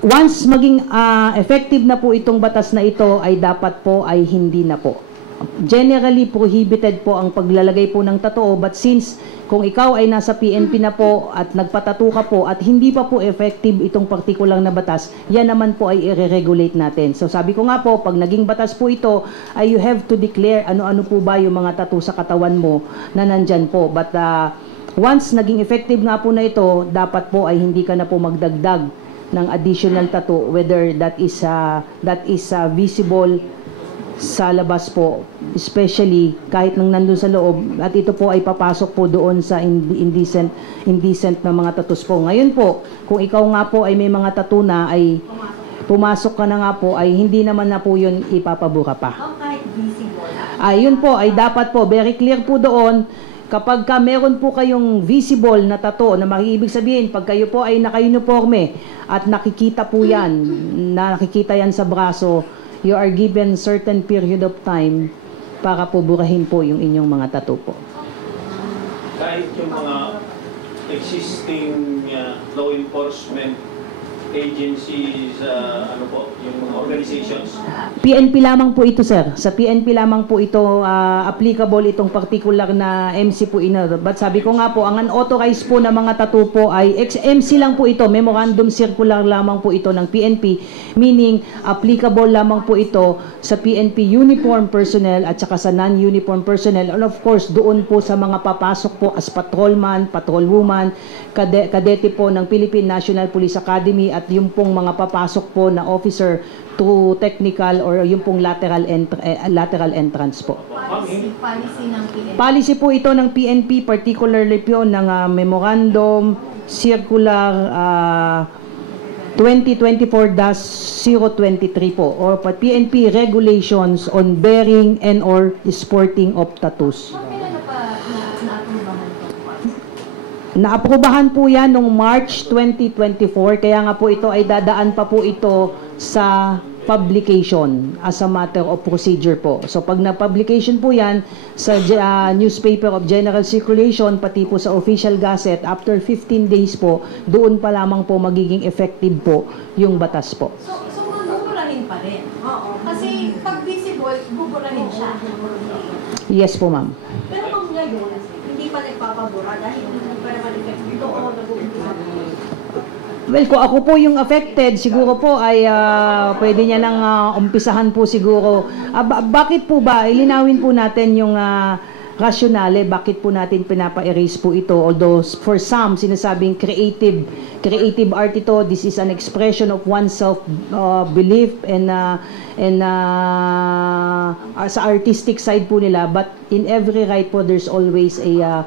once maging effective na po itong batas na ito, ay dapat po ay hindi na po. Generally prohibited po ang paglalagay po ng tattoo, but since kung ikaw ay nasa PNP na po at nagpatattoo ka po at hindi pa po effective itong particular na batas, yan naman po ay i-regulate natin. So sabi ko nga po, pag naging batas po ito, ay you have to declare ano-ano po ba yung mga tattoo sa katawan mo na nandyan po. But once naging effective nga po na ito, dapat po ay hindi ka na po magdagdag ng additional tattoo, whether that is visible sa labas po, especially kahit nang nandun sa loob, at ito po ay papasok po doon sa indecent na mga tattoos po. Ngayon po, kung ikaw nga po ay may mga tattoo na, ay pumasok ka na nga po, ay hindi naman na po yun ipapabura pa. Kahit visible. Yun po ay dapat po, very clear po doon, kapag ka meron po kayong visible na tattoo, na makiibig sabihin, pag kayo po ay naka-uniforme at nakikita po yan, nakikita yan sa braso, you are given certain period of time para po burahin po yung inyong mga tattoo po. Kahit yung mga existing law enforcement agencies, ano po, yung mga organizations? PNP lamang po ito, sir. Sa PNP lamang po ito applicable itong particular na MC po ina. But sabi ko nga po, ang unauthorized po na mga tattoo po ay MC lang po ito, memorandum circular lamang po ito ng PNP, meaning applicable lamang po ito sa PNP uniform personnel at saka sa non-uniform personnel, and of course doon po sa mga papasok po as patrolman, patrolwoman, kadete po ng Philippine National Police Academy, at yung pong mga papasok po na officer to technical or yung pong lateral entrance po. Policy ng PNP. Policy po ito ng PNP, particularly po ng Memorandum Circular 2024-023 po, or PNP Regulations on Bearing and or Sporting of Tattoos. Naaprubahan po yan noong March 2024, kaya nga po ito ay dadaan pa po ito sa publication as a matter of procedure po. So pag na-publication po yan sa newspaper of general circulation, pati po sa official gazette, after 15 days po, doon pa lamang po magiging effective po yung batas po. So buburahin pa rin? Oo. Kasi pag visible, buburahin siya. Yes po, ma'am. Pero kung ngayon, hindi pa nagpapabura dahil hindi pa naman effective ito o nag-uumpisa. Well, kung ako po yung affected, siguro po ay pwede niya nang umpisahan po siguro. Bakit po ba? Ilinawin po natin yung rasyonale, bakit po natin pinapa-erase po ito. Although for some, sinasabing creative art ito, this is an expression of oneself belief and sa artistic side po nila. But in every right po, there's always a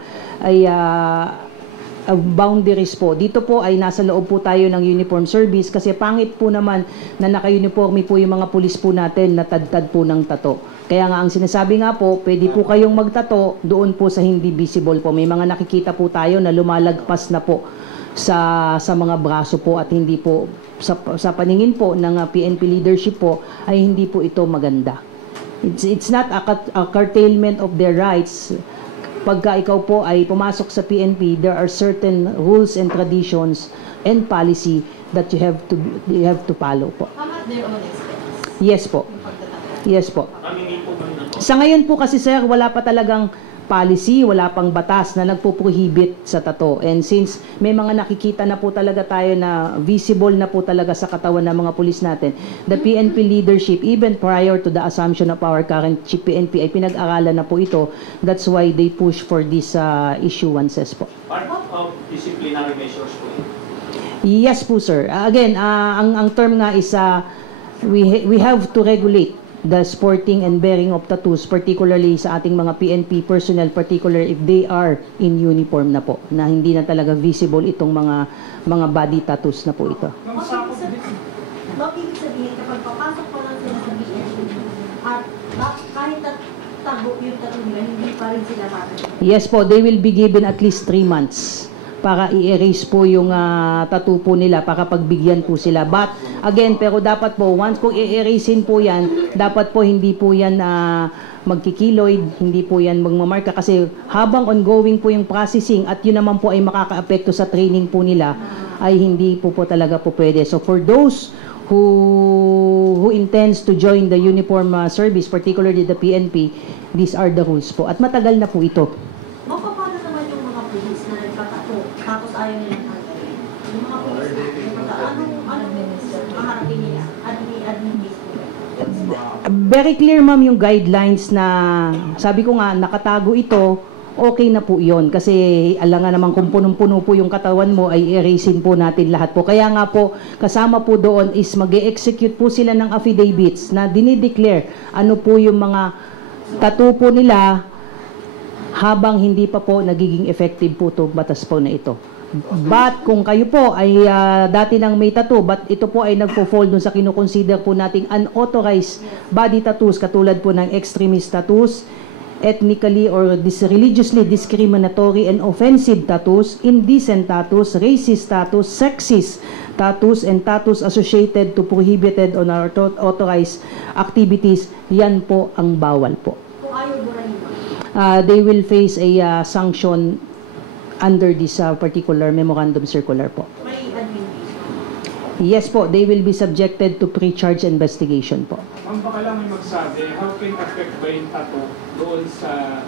boundaries po. Dito po ay nasa loob po tayo ng uniform service kasi pangit po naman na naka-uniforme po yung mga pulis po natin na tad-tad po ng tato. Kaya nga ang sinasabi nga po, pwede po kayong magtato doon po sa hindi visible po. May mga nakikita po tayo na lumalagpas na po sa mga braso po at hindi po sa paningin po ng PNP leadership po ay hindi po ito maganda. It's not a curtailment of their rights. Pagka ikaw po ay pumasok sa PNP, there are certain rules and traditions and policy that you have to follow po. Yes po. Yes po. Sa ngayon po kasi sir, wala pa talagang policy, wala pang batas na nagpo-prohibit sa tato. And since may mga nakikita na po talaga tayo na visible na po talaga sa katawan ng mga pulis natin, the PNP leadership, even prior to the assumption of our current chief PNP, ay pinag-aralan na po ito. That's why they push for these issuances po. Part of disciplinary measures po. Yes po sir. Again, ang term nga is we have to regulate the sporting and bearing of tattoos, particularly sa ating mga PNP personnel, particularly if they are in uniform na po, na hindi na talaga visible itong mga body tattoos na po ito. Bakit sabihin kapag papasok pa lang sila sa PNP at kahit tago yung tattoo nila, hindi pa rin sila matagal? Yes po, they will be given at least 3 months para i-erase po yung tattoo po nila, para pagbigyan po sila. But again, pero dapat po, once po i-erasein po yan, dapat po hindi po yan magkikiloid, hindi po yan magmamarka kasi habang ongoing po yung processing at yun naman po ay makaka-apekto sa training po nila, ay hindi po talaga po pwede. So for those who intends to join the uniform service, particularly the PNP, these are the rules po. At matagal na po ito. Paano naman yung mga pulis na nagpatato tapos ayaw nilang tanggalin? Yung mga pulis na nagpatato, anong maharapin nila? Admin case po ba? Very clear, ma'am, yung guidelines na sabi ko nga, nakatago ito, okay na po yon. Kasi alam nga naman kung punong-puno po yung katawan mo, ay erasin po natin lahat po. Kaya nga po, kasama po doon is mag-e-execute po sila ng affidavits na dinideclare ano po yung mga tattoo po nila habang hindi pa po nagiging effective po itong batas po na ito. But kung kayo po ay dati nang may tattoo, but ito po ay nagpo-fall dun sa kinukonsider po nating unauthorized body tattoos, katulad po ng extremist tattoos, ethnically or religiously discriminatory and offensive tattoos, indecent tattoos, racist tattoos, sexist tattoos, and tattoos associated to prohibited or unauthorized activities, yan po ang bawal po. Kung ayaw burahin mo. They will face a sanction under this particular memorandum circular po. May admin case. Yes po, they will be subjected to pre-charge investigation po. Ang baka lang may magsabi, how can affect ba yung tattoo doon sa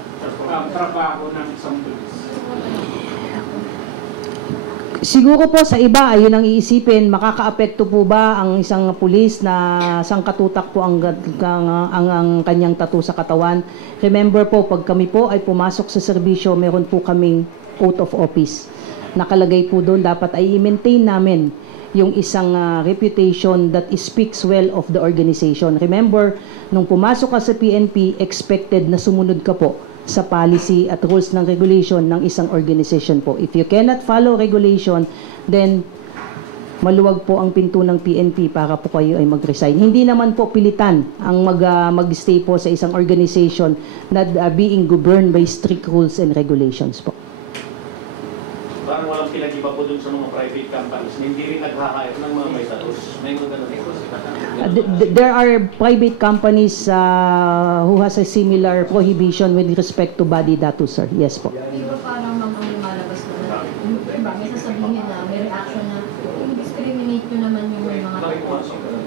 trabaho ng isang pulis? Siguro po sa iba, ayun ang iisipin, makakaapekto po ba ang isang pulis na sangkatutak po ang kanyang tattoo sa katawan? Remember po, pag kami po ay pumasok sa serbisyo, meron po kaming oath of office. Nakalagay po doon, dapat ay i-maintain namin yung isang reputation that speaks well of the organization. Remember, nung pumasok ka sa PNP, expected na sumunod ka po sa policy at rules ng regulation ng isang organization po. If you cannot follow regulation, then maluwag po ang pinto ng PNP para po kayo ay mag-resign. Hindi naman po pilitan ang mag-stay po sa isang organization na being governed by strict rules and regulations po. Parang walang pinag-iba po dun sa mga private companies na hindi rin nag-hire ng mga may tattoos. May mga ganun. There are private companies who has a similar prohibition with respect to body tattoo, sir. Yes po. Pero parang ang lumalabas na, diba, may sasabihin na, may reaction na, discriminate nyo naman yung mga tattoo,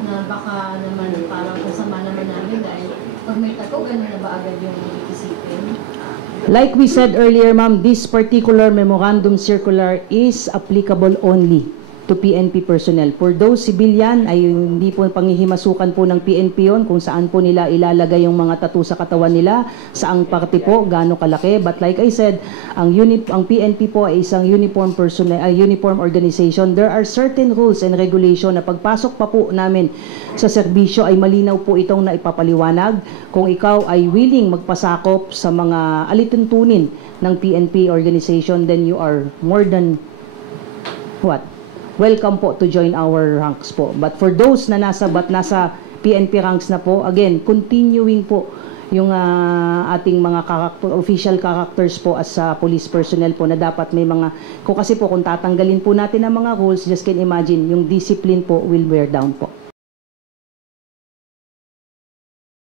na baka naman parang kasama naman namin dahil pag may tattoo, ganun na ba agad yung isipin? Like we said earlier, ma'am, this particular memorandum circular is applicable only to PNP personnel. For those civilian, ay hindi po panghihimasukan po ng PNP yon kung saan po nila ilalagay yung mga tattoo sa katawan nila, saang parte po, gaano kalaki. But like I said, ang PNP po ay isang uniform organization. There are certain rules and regulation na pagpasok pa po namin sa serbisyo ay malinaw po itong naipapaliwanag. Kung ikaw ay willing magpasakop sa mga alituntunin ng PNP organization, then you are more than welcome po to join our ranks po. But for those na nasa PNP ranks na po, again, continuing po yung ating mga official characters po as police personnel po na dapat may mga, kasi po kung tatanggalin po natin ang mga rules, just can imagine, yung discipline po will wear down po.